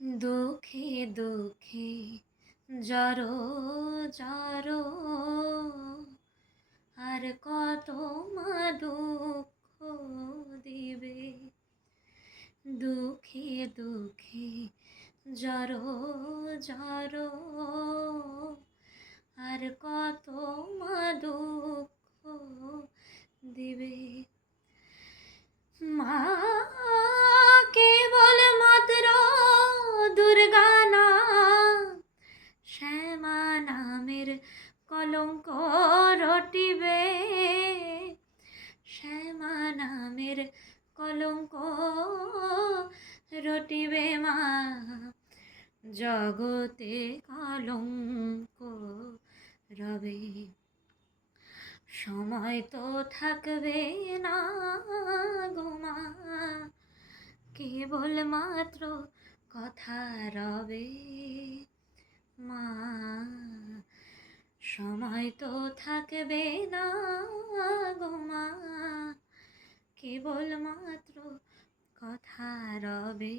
দুঃখে দুঃখে জড়ো জড়ো, আর কত মা দুঃখ দিবে। দুঃখে দুঃখে জড়ো জড়ো, আর কত মা দুঃখ দিবে। মা কেবল মাত্র দুর্গা না, শ্যামা নামের কলঙ্ক রটিবে। শ্যামা নামের কলঙ্ক রটিবে মা, জগতে কলঙ্ক রবে। সময় তো থাকবে না গো মা, কেবল মাত্র কথা রবে। মা সময় তো থাকবে না গো মা, কেবল মাত্র কথা রবে।